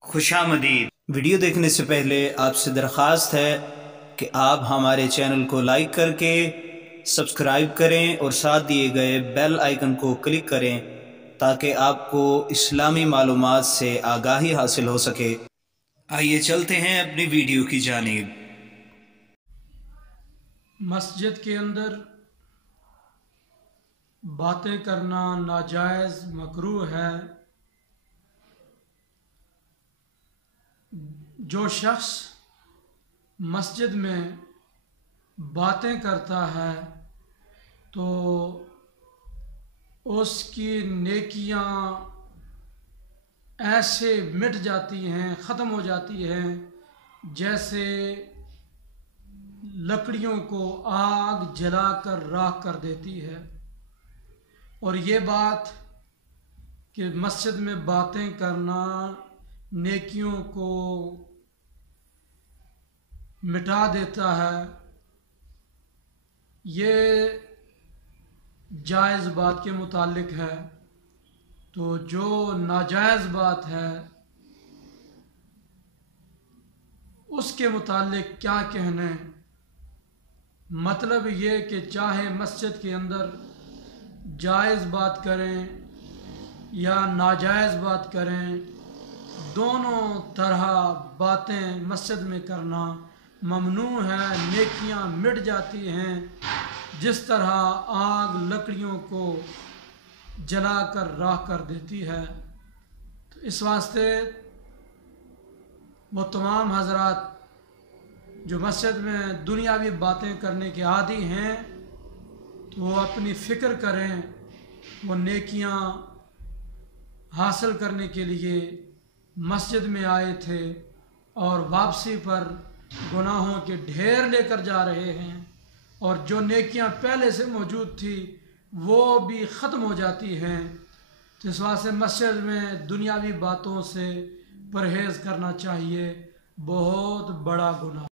خوش آمدید۔ ویڈیو دیکھنے سے پہلے آپ سے درخواست ہے کہ آپ ہمارے چینل کو لائک کر کے سبسکرائب کریں اور ساتھ دیے گئے بیل آئیکن کو کلک کریں تاکہ آپ کو اسلامی معلومات سے آگاہی حاصل ہو سکے۔ آئیے چلتے ہیں اپنی ویڈیو کی جانب۔ مسجد کے اندر باتیں کرنا ناجائز مکروہ ہے۔ جو شخص مسجد میں باتیں کرتا ہے تو اس کی نیکیاں ایسے مٹ جاتی ہیں، ختم ہو جاتی ہیں جیسے لکڑیوں کو آگ جلا کر راکھ کر دیتی ہے۔ اور یہ بات کہ مسجد میں باتیں کرنا نیکیوں کو مٹا دیتا ہے، یہ جائز بات کے متعلق ہے۔ تو جو ناجائز بات ہے اس کے متعلق کیا کہنے؟ مطلب یہ کہ چاہے مسجد کے اندر جائز بات کریں یا ناجائز بات کریں، دونوں طرح باتیں مسجد میں کرنا ممنوع ہے۔ نیکیاں مٹ جاتی ہیں جس طرح آگ لکڑیوں کو جلا کر راکھ کر دیتی ہے۔ تو اس واسطے وہ تمام حضرات جو مسجد میں دنیاوی باتیں کرنے کے عادی ہیں تو وہ اپنی فکر کریں، وہ نیکیاں حاصل کرنے کے لیے مسجد میں آئے تھے اور واپسی پر گناہوں کے ڈھیر لے کر جا رہے ہیں، اور جو نیکیاں پہلے سے موجود تھی وہ بھی ختم ہو جاتی ہیں۔ تو اس واسطے مسجد میں دنیاوی باتوں سے پرہیز کرنا چاہیے، بہت بڑا گناہ۔